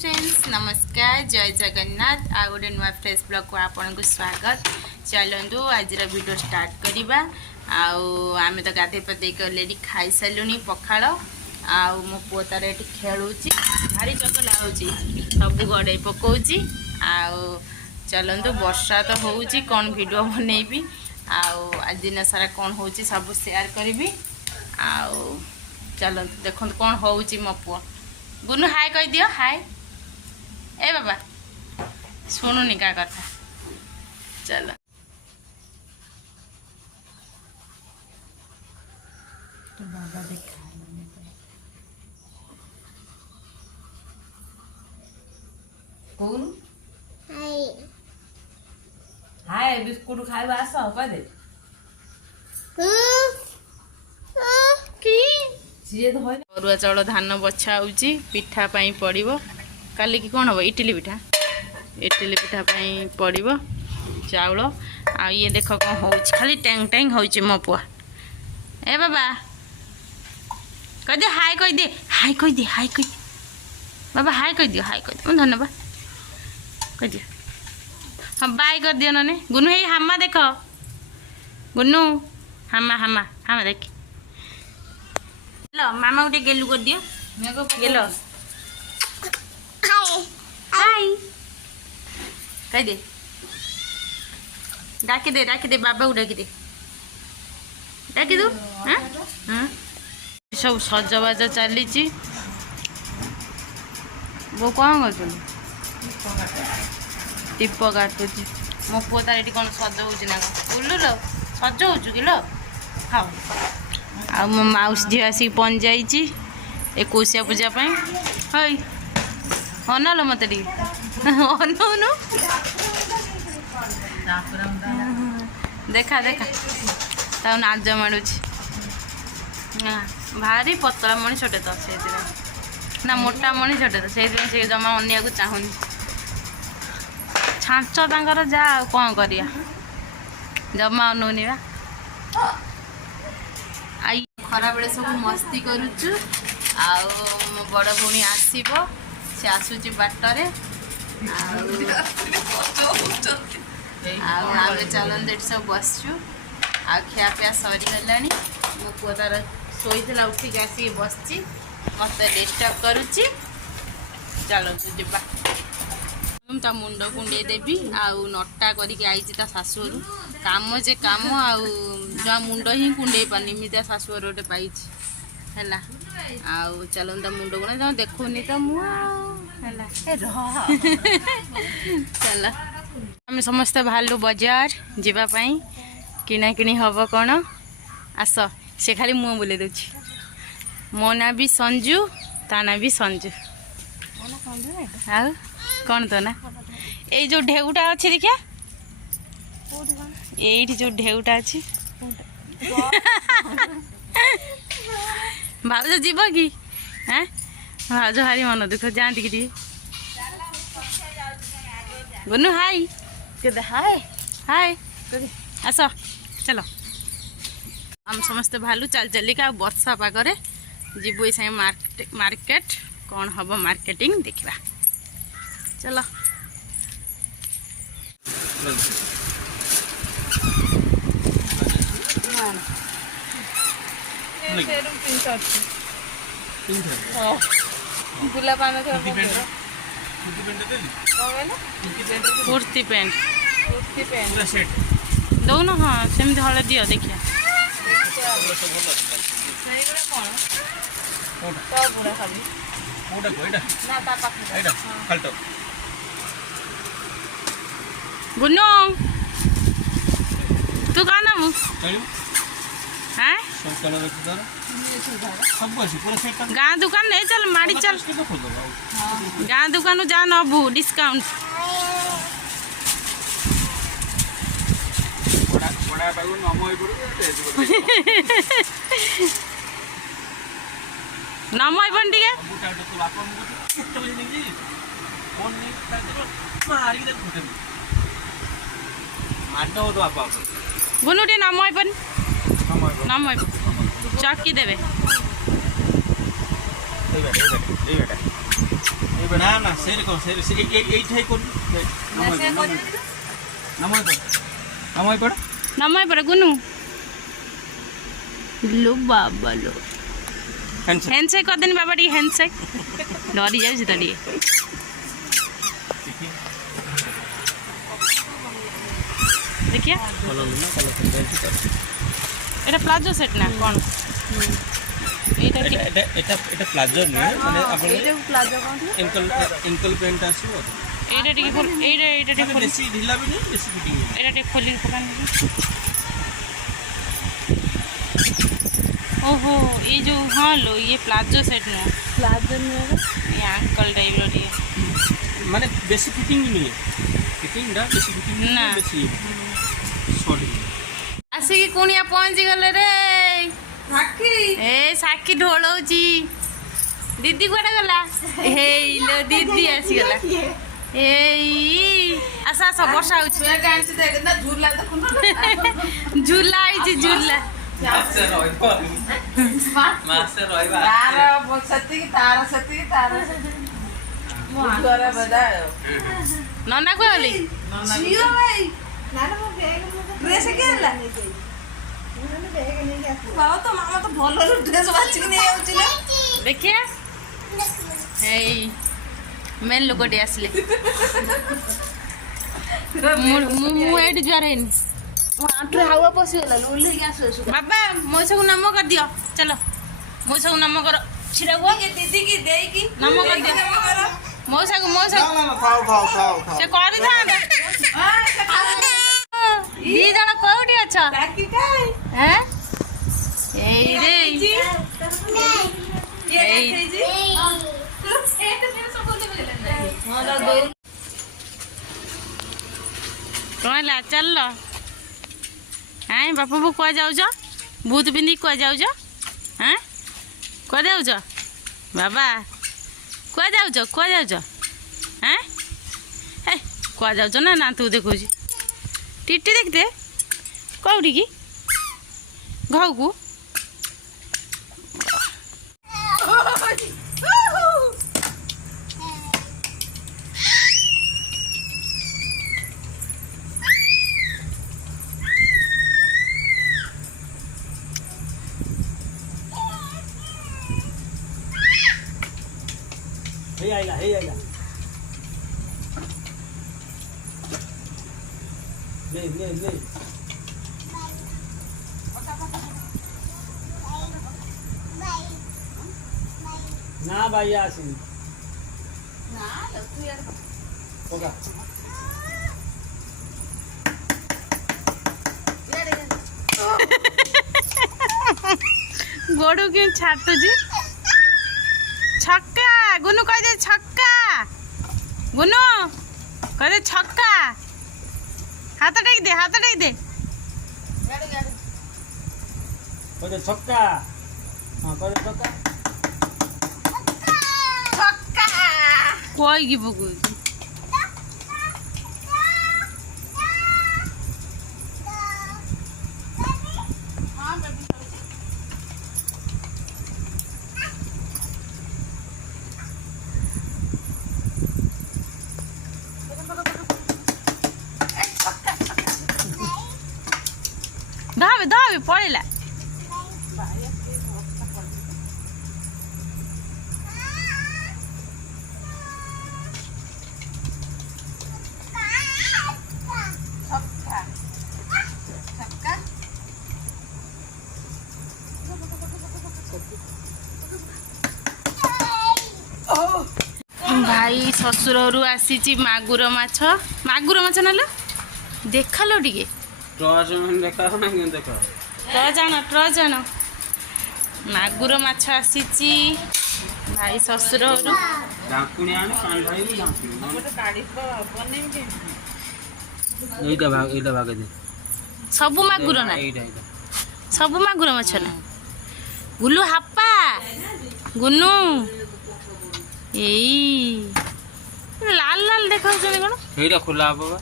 Friends नमस्कार जय जगन्नाथ आ गोटे नुआ फ्रेश ब्लॉग को आपन को स्वागत। चलतु आज वीडियो स्टार्ट करवा। आम तो गाधे पदे अलरेडी खाई सारूनी पखाड़। मो पुओ तार ये खेलुची भारी चकला हो सब गड़े पकाउची। चलतु वर्षा तो होउची कौन वीडियो बनैबी आज दिन सारा कौन होउची सब शेयर करी। चलतु देखो कौन होउची मो पुओ। गुनु हाय कह दियो हाय। ए बाबा शुणुनी का कथा। चलो तो बाबा देखा कौन हाय हाय बिस्कुट खाइबा आस कह दे अरुआ चाउल धान बछा होची पिठा पाई पड़िबो। काली की कौन हम इडली पिठा पाई पड़िबो चाउल। आ ये देख कौन हो खाली टैंग टैंग होची मो पुआ। ए बाबा कह दे हाय कह दे हाय कह दे हाय कह दे बाबा हाय कह दियो हाय कह दे धन्यवाद कह दियो। हाँ बाय कर दियो नने। गुनु हे हामा देख गुनु हामा हामा हामा देख लो मामा उठे गेलु कर दियो गेलो हाय कह दे डाकी दे बाबा डाकी दू। हाँ सब सजबाज चली वो कौन कर दीप काटुची मो पुओ तार ये कौन सज हो बुलू लो सज हो कि लो खाओ। आ मो माउस झी आसिक पहुँच जाइए 21 पूजा हई अनाल मत अनौनु देखा देखा ता नाज माड़ू भारी पतला मनीषटे तो से ना मोटा मनीषटे तो से जमा अनिया को चाहूनी छांच तांकर जा कौन करिया जमा अनौनी बा। आई खरा बेले सब मस्ती करुचु। मो बड़ भौणी आसब से आसूची बाटर आम चलते ये सब बसचु खियापिया सरीगला। मो पुओ तार शोला उठिक आसिक बसची मत डिस्टर्ब करुच्ची। चलतु जा ता मुंड कुंडे देवी नटा करके आईची ता शाशुर काम जे काम आ मुंड ही कुंडे पानी मिता शाशुर गोटे पाई है। चलन ता मुंड गुणा देखुनी तो मुझे चल आम समस्ते बाहर बजार जीवाई किना किणी हम कौन आस से खाली मुँह बुले दे। मो ना भी संजू ता ना भी संजू आ कौन तो ना ये जो ढेउटा अच्छी देखिया ये जो ढेउटा अच्छी भाज जीव कि हाँ भाज भारी मन दुख जाती कि गुनु हाय कहते हाय हाय आस चलो आम समस्ते भालू चल चलिका वर्षा पागरे जीवु ये मार्केट कौन हम मार्केटिंग देखा। चलो कुर्ती पैंट दौन हाँ सेमती हल दियो देखिए गुनु तू कहाँ नमु हाँ गाँ दुकान नहीं चल माड़ी चल गाँ दुकान जा नबू डिस्काउंट नमय बन टिके गुनु टे नमय बन नमय चक्की देवे ना ना से को से ए ठाई कोन नमय पड़ नमय पर गुनु लो बाबा लो हैंडशेक कर देनी बाबा टी हैंडशेक डरी जाउछि त टी देखिए এটা প্লাজো সেট না কোন এটা प्लाजो नहीं माने आपण এটা প্লাজো কোন एंकल पैंट आसो এটা টিকে ফুল এটা টিকে ফুল बेसी ढीला भी नहीं बेसी फिटिंग এটা টিকে खोली पकान ओहो ये जो हाँ लो ये प्लाजो सेट ना प्लाजो में ये अंकल टाइप लो ये माने बेसी फिटिंग नहीं है फिटिंग दा बेसी फिटिंग ना बेसी शॉर्ट आसिकी कुनिया पहुंची गले रे साकी ए साकी ढोलौची दीदी कोडा गला हे लो दीदी आसी गला ए आसा सब वर्षा होछ मैं गांची देख ना झूला त खुन झूला आइची झूला मास्टर रहइबा तारा सती मुगरा बदायो नन्ना को गली जियो भाई नाना मो बैग ड्रेस के ला बाबा तो मामा तो भलो ड्रेस बाची के नहीं आउची ले देखिए ए मेन लोगोटी आसले मु एड जरेन आंट्रे हावा पसी गला लोले के आसो बाबा मोसे को नमो कर दियो चलो मोसे को नमो करो छिड़ा को दीदी की देई की नमो कर दियो मोसे को खाओ से कोरी था दी जण कोउटी अच्छा काकी काय हैं एई रे ये जी एक मेरे सब बोलते बोले हां ला दो कहला चल हैं बापा बो कुआ जाउछ भूत बिंदी कुआ जाउछ हैं कुआ जाउछ बाबा कुआ जाउछ हैं ए कुआ जाउछ ना ना तू देखुजी टिट्टी देखते कौड़ी की घाव को हे आइला ले ना भाई आसी ना तू यार होगा गोड़ू क्यों छाटू जी छक्का गुनु कह दे छक्का गुनु कह दे छक्का हाथ टेक दे कह छक्का हां कह छक्का कोई की बुगु धावे पड़ेला भाई ससुर आसी मागुर माछ ना देख लो टे ट्रजन मागुर माछ आसी भाई ससुर सब मागुर ना सब मागुर माछ ना गुलू हापा गुनु एई लाल लाल देखा कौन एटा खुला बाबा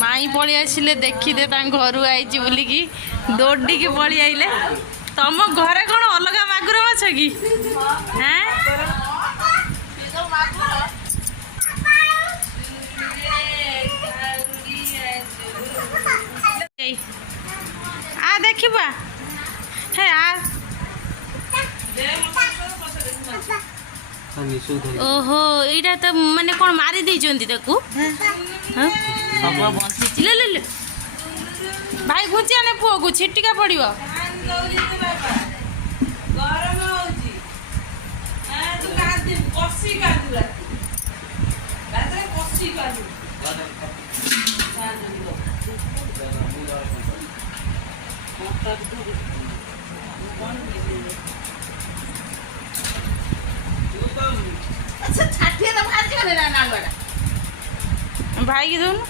माई पड़ी आसिले देखी दे घर आई बोलिकी दौड़ी पड़ी आइले ତମ ଘରେ କ'ଣ ଅଲଗା ମାଗୁର ମାଛ କି? ହେଁ ଆ ଦେଖିବା ହେ ଆ ଓହୋ ଏଇଟା ତ ମାନେ କ'ଣ ମାରି ଦେଇଛନ୍ତି ତାକୁ? ସବୁ ବଞ୍ଚିଛି ଲେ ଲେ ଭାଇ ଘୁଞ୍ଚି ଆନେ ପୁଅକୁ ଛିଟିକା ପଡ଼ିବ। ଭାଇ କି ଦଉନୁ।